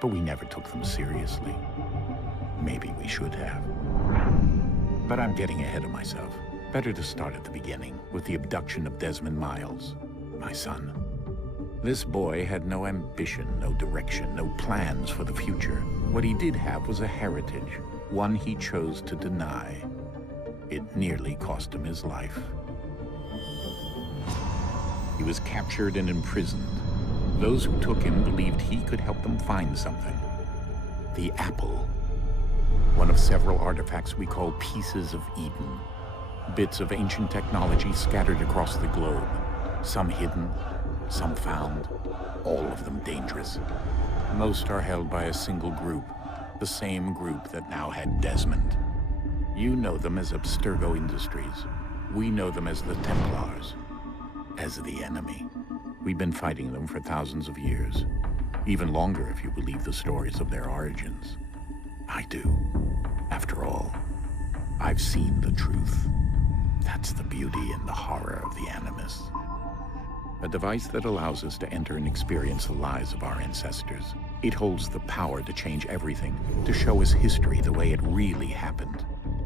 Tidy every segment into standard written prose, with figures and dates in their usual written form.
but we never took them seriously. Maybe we should have. But I'm getting ahead of myself. Better to start at the beginning, with the abduction of Desmond Miles, my son. This boy had no ambition, no direction, no plans for the future. What he did have was a heritage, one he chose to deny. It nearly cost him his life. He was captured and imprisoned. Those who took him believed he could help them find something. The apple. One of several artifacts we call Pieces of Eden. Bits of ancient technology scattered across the globe. Some hidden, some found, all of them dangerous. Most are held by a single group, the same group that now had Desmond. You know them as Abstergo Industries. We know them as the Templars, as the enemy. We've been fighting them for thousands of years. Even longer if you believe the stories of their origins. I do. After all, I've seen the truth. That's the beauty and the horror of the Animus. A device that allows us to enter and experience the lives of our ancestors. It holds the power to change everything, to show us history the way it really happened.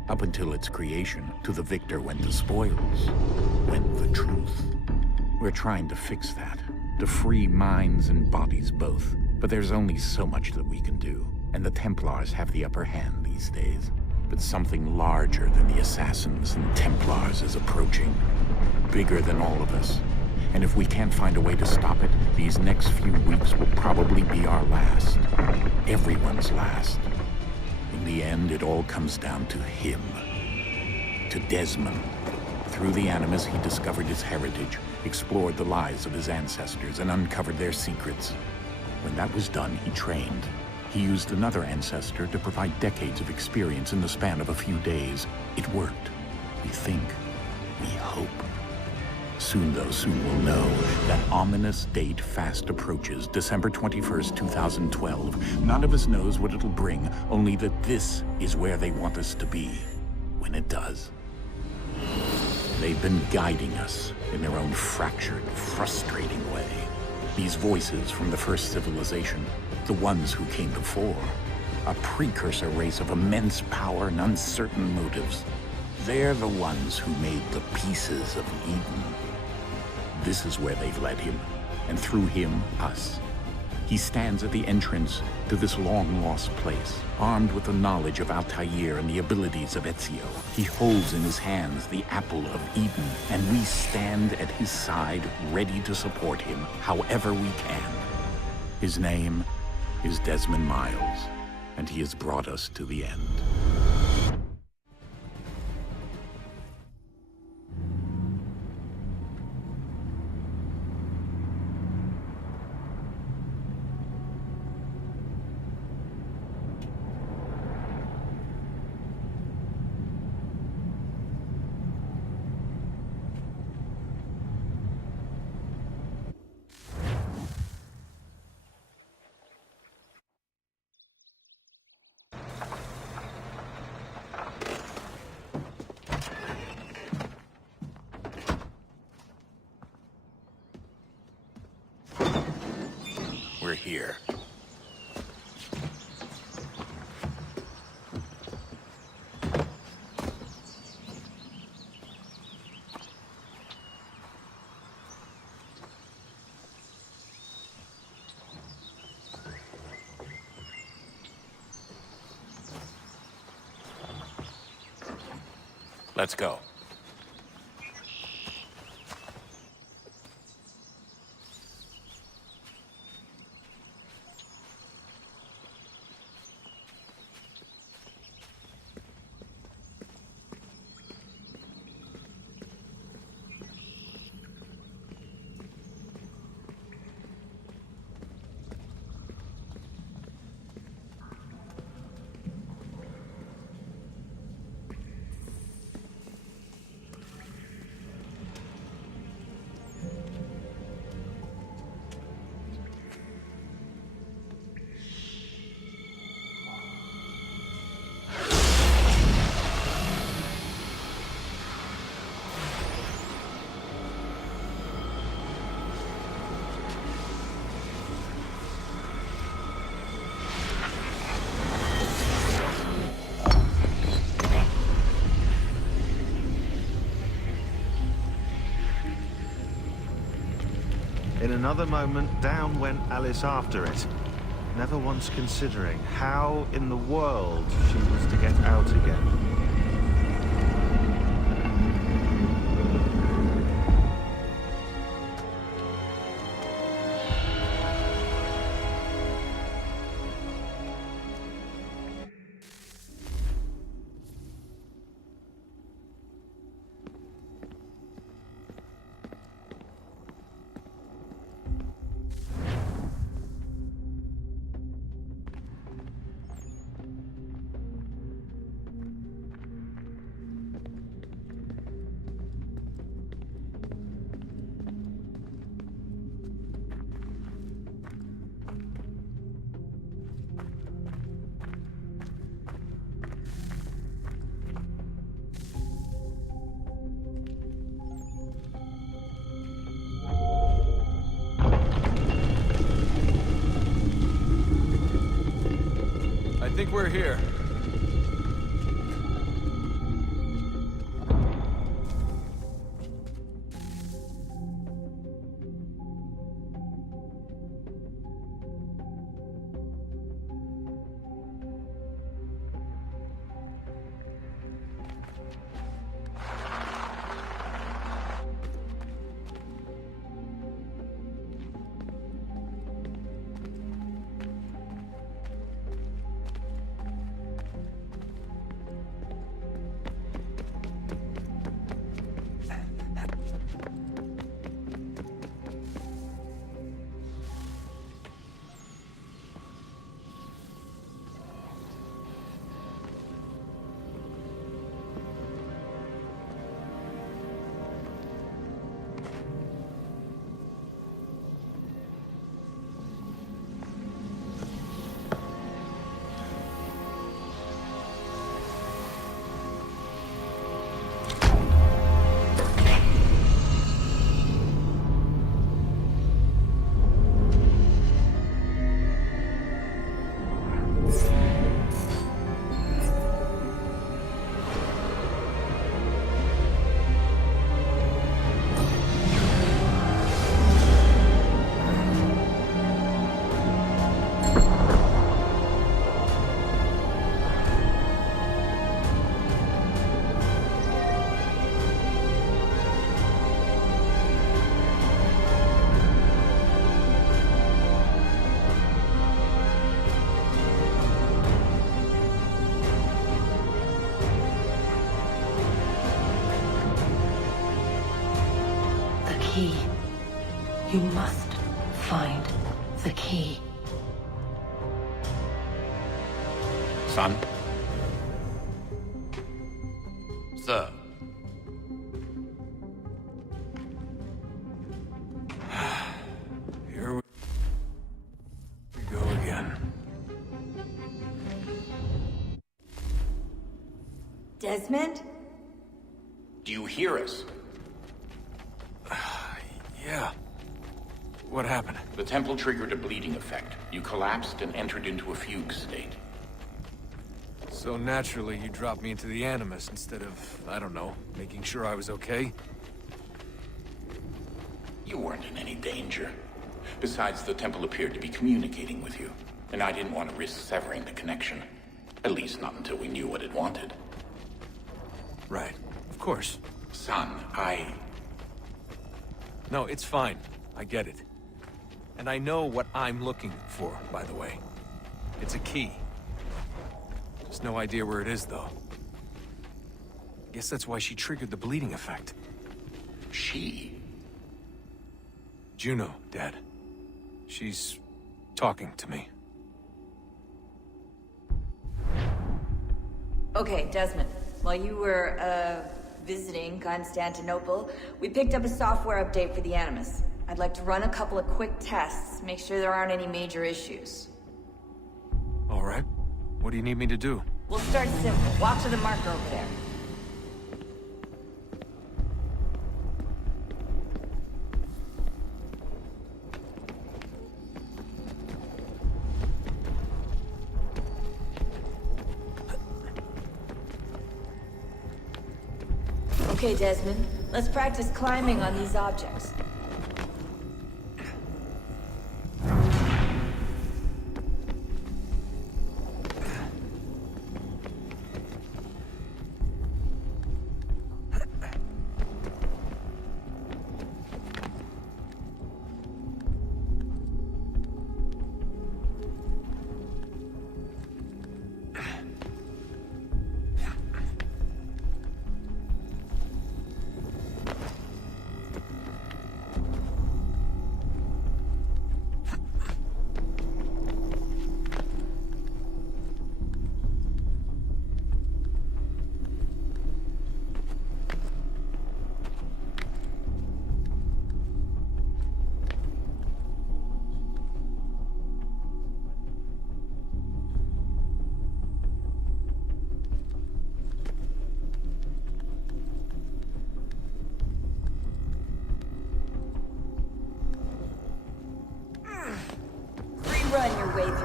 Up until its creation, to the victor went the spoils, went the truth. We're trying to fix that, to free minds and bodies both. But there's only so much that we can do, and the Templars have the upper hand these days. But something larger than the Assassins and Templars is approaching, bigger than all of us. And if we can't find a way to stop it, these next few weeks will probably be our last. Everyone's last. In the end, it all comes down to him. To Desmond. Through the Animus, he discovered his heritage, explored the lives of his ancestors, and uncovered their secrets. When that was done, he trained. He used another ancestor to provide decades of experience in the span of a few days. It worked. We think. We hope. Soon, though, soon we'll know. That ominous date fast approaches, December 21st, 2012. None of us knows what it'll bring, only that this is where they want us to be, when it does. They've been guiding us in their own fractured, frustrating way. These voices from the first civilization, the ones who came before, a precursor race of immense power and uncertain motives. They're the ones who made the Pieces of Eden. This is where they've led him, and through him, us. He stands at the entrance to this long-lost place, armed with the knowledge of Altair and the abilities of Ezio. He holds in his hands the Apple of Eden, and we stand at his side, ready to support him however we can. His name is Desmond Miles, and he has brought us to the end. We're here. Let's go. another moment, down went Alice after it, never once considering how in the world she was to get out again. I think we're here. Key. You must find the key. Son? Sir. Here we go again. Desmond? Do you hear us? Yeah. What happened? The temple triggered a bleeding effect. You collapsed and entered into a fugue state. So naturally, you dropped me into the Animus instead of, I don't know, making sure I was okay? You weren't in any danger. Besides, the temple appeared to be communicating with you, and I didn't want to risk severing the connection. At least not until we knew what it wanted. Right. Of course. Son, No, it's fine. I get it. And I know what I'm looking for, by the way. It's a key. Just no idea where it is, though. Guess that's why she triggered the bleeding effect. She? Juno, Dad. She's talking to me. Okay, Desmond. While you were, visiting Constantinople, we picked up a software update for the Animus. I'd like to run a couple of quick tests, make sure there aren't any major issues. All right. What do you need me to do? We'll start simple. Walk to the marker over there. Okay, Desmond. Let's practice climbing on these objects.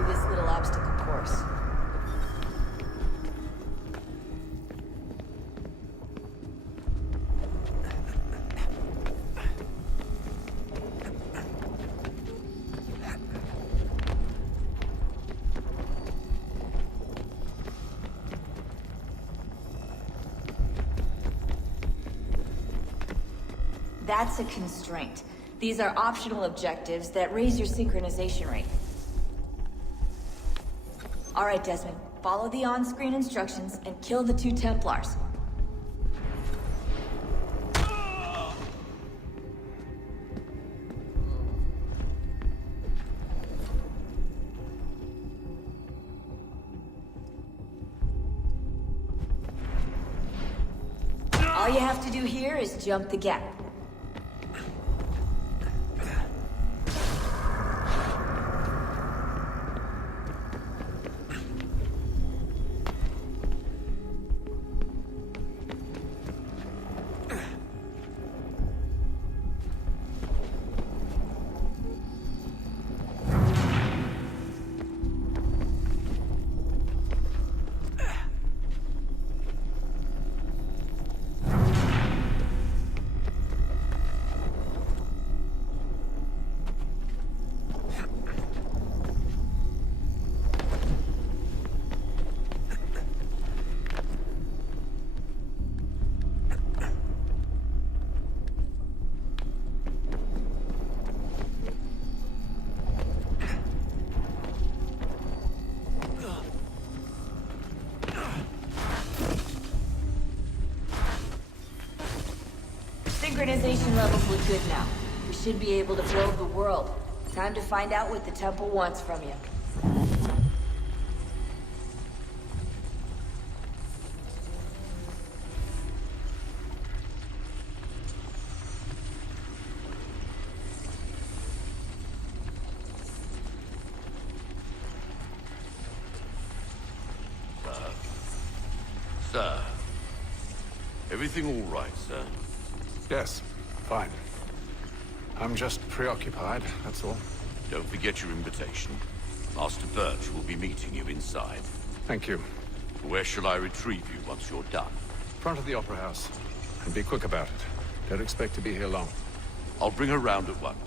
this little obstacle course. That's a constraint. These are optional objectives that raise your synchronization rate. Alright, Desmond. Follow the on-screen instructions and kill the 2 Templars. All you have to do here is jump the gap. Synchronization levels look good now. We should be able to build the world. Time to find out what the temple wants from you. Sir. Everything all right, sir? Yes, fine. I'm just preoccupied, that's all. Don't forget your invitation. Master Birch will be meeting you inside. Thank you. Where shall I retrieve you once you're done? Front of the Opera House. And be quick about it. Don't expect to be here long. I'll bring her round at once.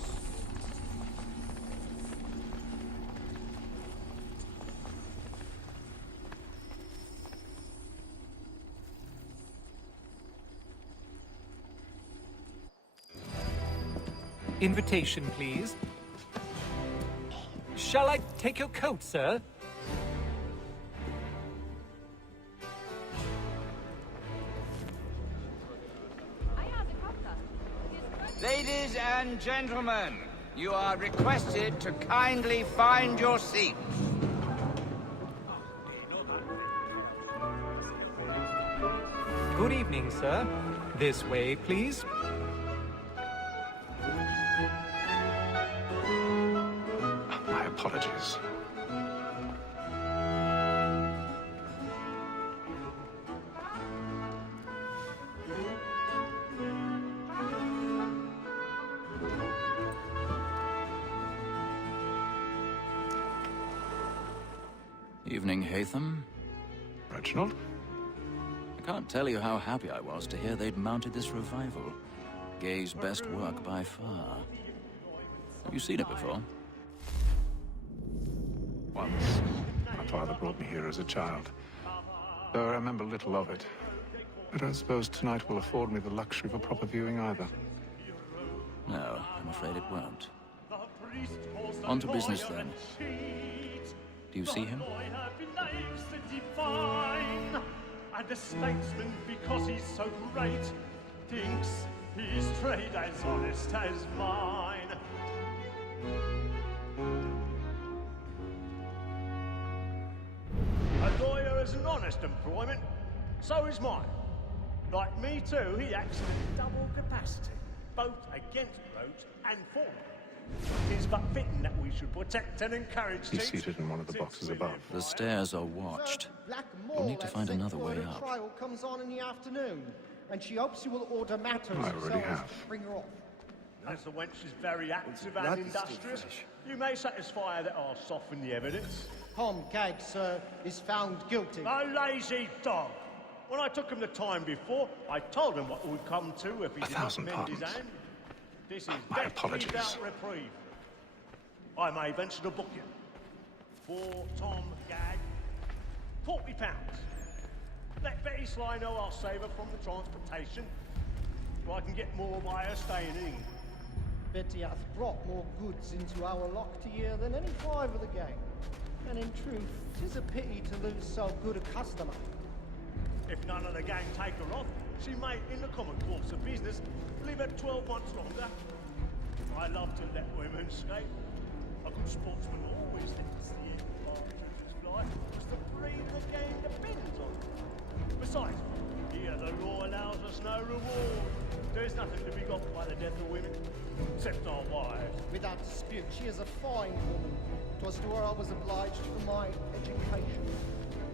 Invitation, please. Shall I take your coat, sir? Ladies and gentlemen, you are requested to kindly find your seats. Good evening, sir. This way, please. My apologies. Evening, Haytham. Reginald? I can't tell you how happy I was to hear they'd mounted this revival. Gay's best work by far. Have you seen it before? Once. My father brought me here as a child. Though I remember little of it. I don't suppose tonight will afford me the luxury of a proper viewing either. No, I'm afraid it won't. On to business then. Do you see him? And a statesman, because he's so great, thinks his trade as honest as mine. A lawyer is an honest employment, so is mine. Like me too, he acts in a double capacity, both against roads and for them. It is but fitting that we should protect and encourage. He's seated in one of the boxes above. The stairs are watched. We'll need to find another way up. Trial comes on in the afternoon, and she hopes you will order matters I already have. to bring her off. As the wench is very active and industrious, You may satisfy that I'll soften the evidence. Tom Gag, sir, is found guilty. A lazy dog! When I took him the time before, I told him what it would come to if he did not 1,000 mend his pardons. hand. This is My death apologies. without reprieve. I may venture to book you. For Tom Gag, £40. Let Betty Sly know I'll save her from the transportation, so I can get more by her staying in. Betty hath brought more goods into our locked year than any five of the gang. And in truth, 'tis a pity to lose so good a customer. If none of the gang take her off, she may, in the common course of business, live her 12 months longer. I love to let women escape. A good sportsman always thinks the end of his life was the breed the gang depends on. Besides, here the law allows us no reward. There's nothing to be got by the death of women, except our wives. Without dispute, she is a fine woman. 'Twas to her I was obliged for my education.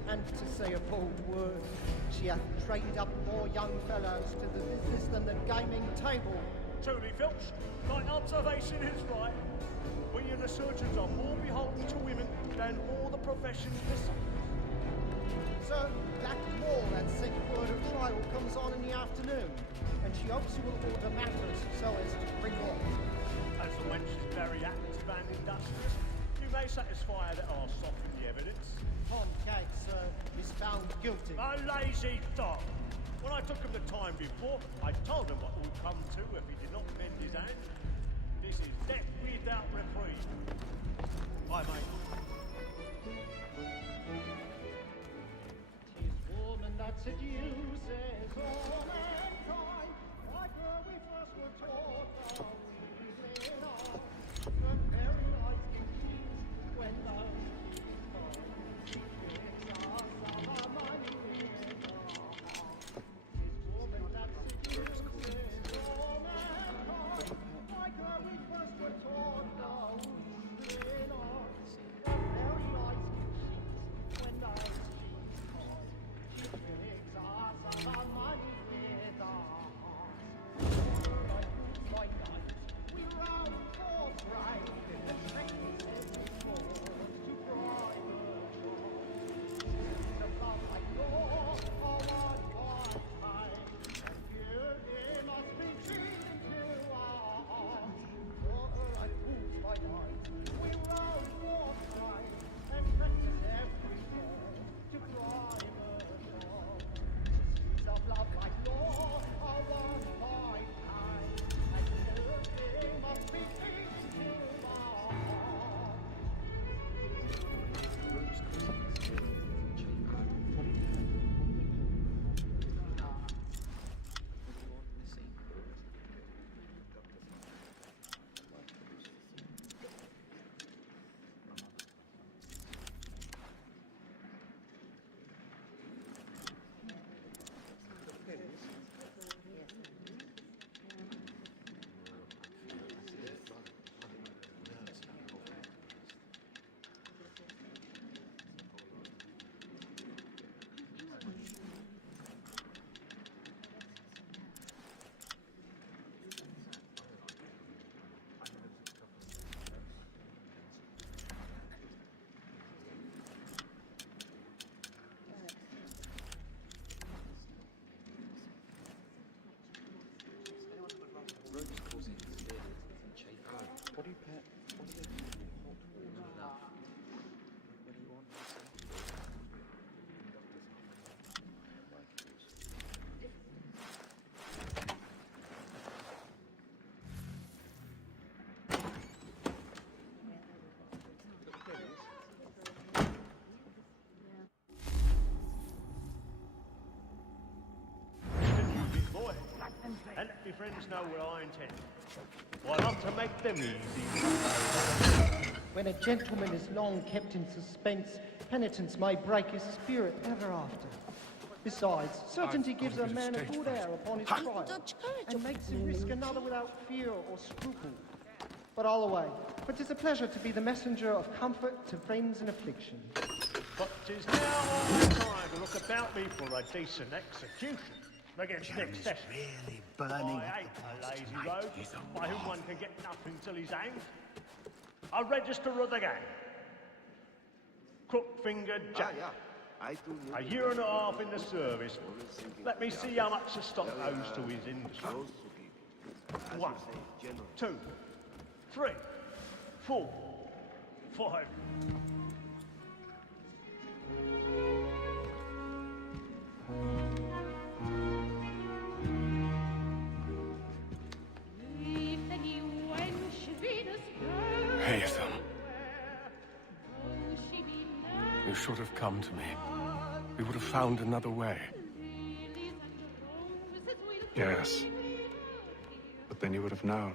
And to say a bold word, she hath trained up more young fellows to the business than the gaming table. Truly, Filch, my observation is right. We and the surgeons are more beholden to women than all the professions besides. So, Dr. Moore, that second word of trial comes on in the afternoon, and she hopes you will order matters so as to bring off. As the wench is very active and industrious, you may satisfy her that I'll soften the evidence. Tom Gag, sir, is found guilty. A lazy dog! When I took him the time before, I told him what it would come to if he did not mend his hand. This is death without reprieve. Bye, mate. 'Tis woman that seduces all mankind, like her we first were taught how we live on. The very light in sheets when the gives us our money with our heart. 'Tis woman that seduces all mankind, like her we first were taught how we live on. The very light in sheets when the And let your friends know what I intend. Well, I'm to make them easy. When a gentleman is long kept in suspense, penitence may break his spirit ever after. Besides, certainty gives a man a good air upon his trial, and makes him risk another without fear or scruple. But all away, for 'tis a pleasure to be the messenger of comfort to friends in affliction. But 'tis now my time to look about me for a decent execution. Against next session. Really burning I hate a lazy road by whom one can get nothing till he's hanged. a register of the gang. Crook-fingered Jack. A year and a half in the service. Let me see how much the stock owes to his industry. 1, 2, 3, 4, 5. Haytham. You should have come to me. We would have found another way. Yes. But then you would have known.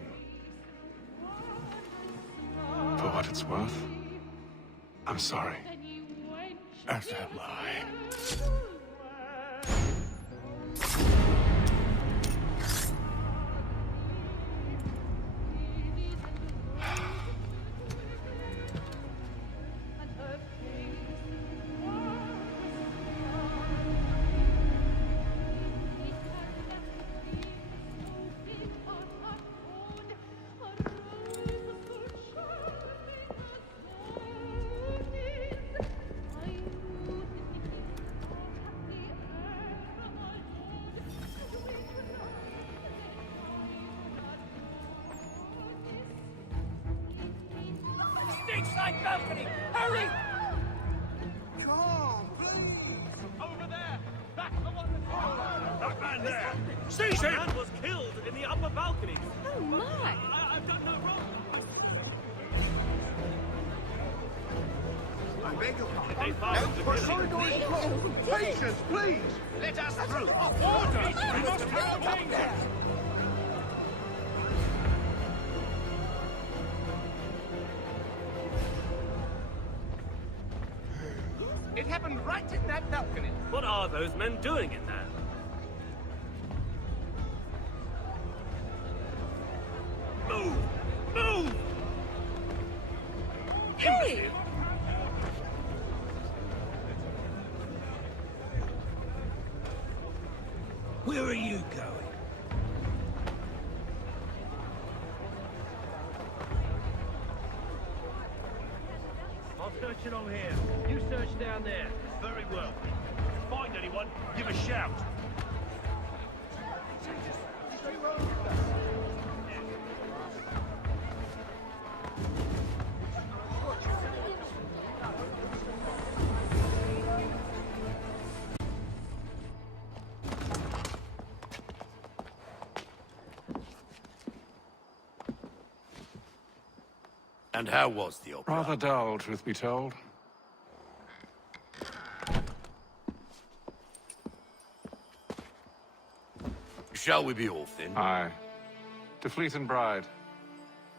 For what it's worth, I'm sorry. As am I. Side balcony! Hurry! Come, please! Over there! That's the one that's... That man there! Seize him! Man was killed in the upper balcony. Oh, my! I've done no wrong. I beg your pardon. They found the killing. Patience, please! Let us through! Order! We must have up there! It happened right in that balcony. What are those men doing in there? Move! Move! Hey! Where are you going? I'll search along here. You search down there. Very well. Find anyone, give a shout. And how was the opera? Rather dull, truth be told. Shall we be off then? Aye. To Fleet and Bride.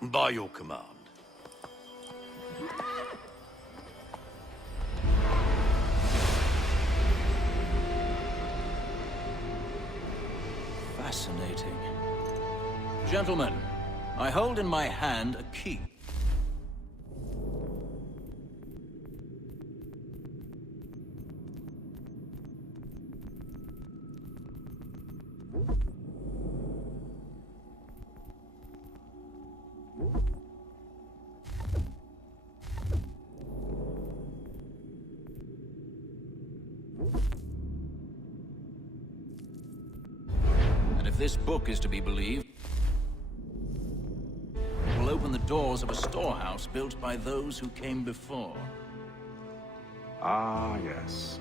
By your command. Fascinating. Gentlemen, I hold in my hand a key. And if this book is to be believed, it will open the doors of a storehouse built by those who came before. Ah, yes.